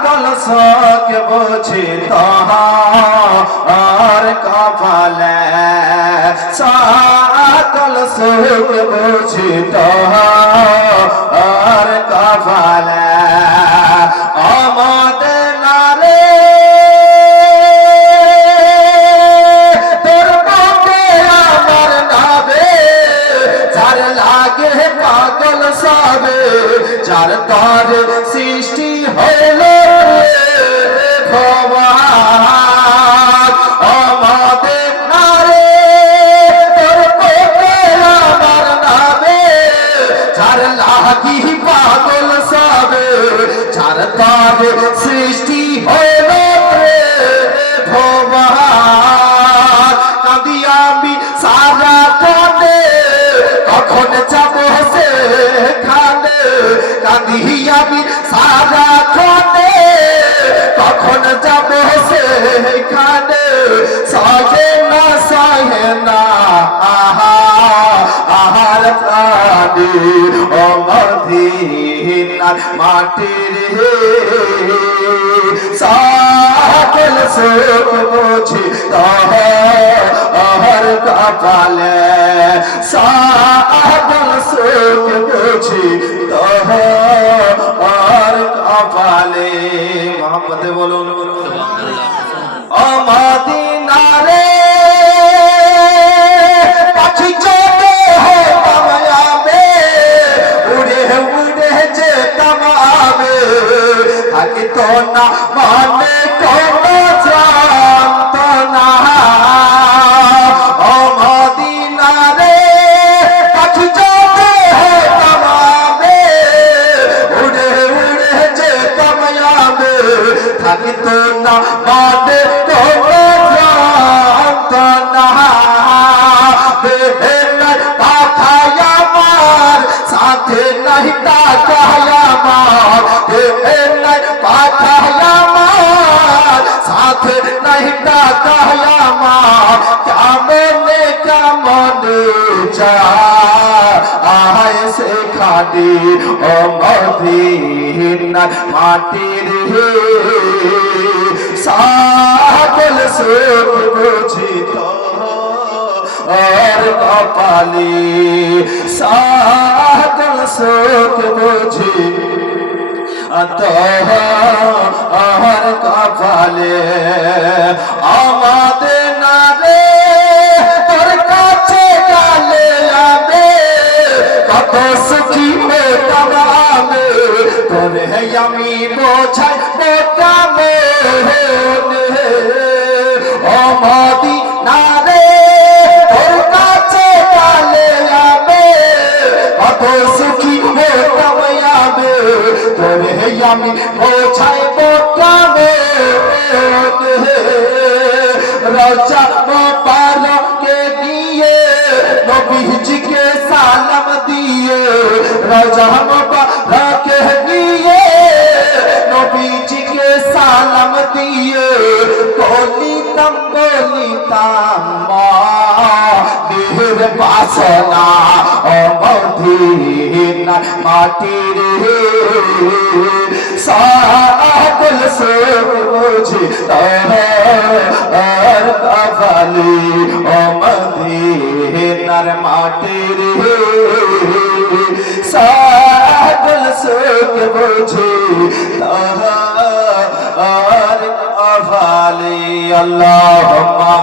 সকল শোক বুঝি তোহার কপালে সকল শোক বুঝি তোহার কপালে আমাদের নারে তোর বুকে আমার নাবে যার লাগে পাগল সবে যার তার সৃষ্টি হইল ভগবান আমাদের নারে তোর বুকে আমার নাবে যার লাগি পাগল সবে যার তার সৃষ্টি হইল ভগবান কাঁদি আমি সারা কাঁদে কখন যাব সেখানে কাঁদি আমি সারা কাঁদে কখন যাব সেখানে সহে না আহার প্রাণী অমদিনার মাটির সকল শোক বুঝি তোহার কপালে সকল শোক বুঝি তোহার কপালে মোহাম্মদ বলুন ও মদিনারে পাখি চলে হতামে উড়ে উড়ে যেতাম আমি থাকি তো না মনে কোনো যন্ত্রণা ও মদিনারে পাখি চলে হতামে উড়ে উড়ে যেতাম আমি থাকি তো না মনে কোনো যন্ত্রণা পাঠায় আমার সাথে নাই টাকায় আমার পাঠায় আমার সাথে নাই টাকায় আমার কেমনে কেমনে যায় সেখানে ও মদিনার মাটির সকল শোক বুঝি তোহার কপালে সকল শোক বুঝি তোহার কপালে আমাদের নারে তোর কাছে গালে আমি কত সুখী হতাম আমি তোরে আমি বোঝাই বোকামে ও মদিনারে তোর কাছে গালে আমি কত সুখী হতাম আমি তোরে আমি বোঝাই বোকামে রওজা মুবারকে দিয়ে নবীজিকে সালাম দিয়ে রওজা মুবারকে দিয়ে নবীজিকে সালাম দিয়ে বলিতাম দেহের বাসনা ও মদিনার মাটির সকল শোক বুঝি তোহার কপালে ও মদিনার মাটির সকল শোক বুঝি তোহার কপালে আল্লাহুম্মা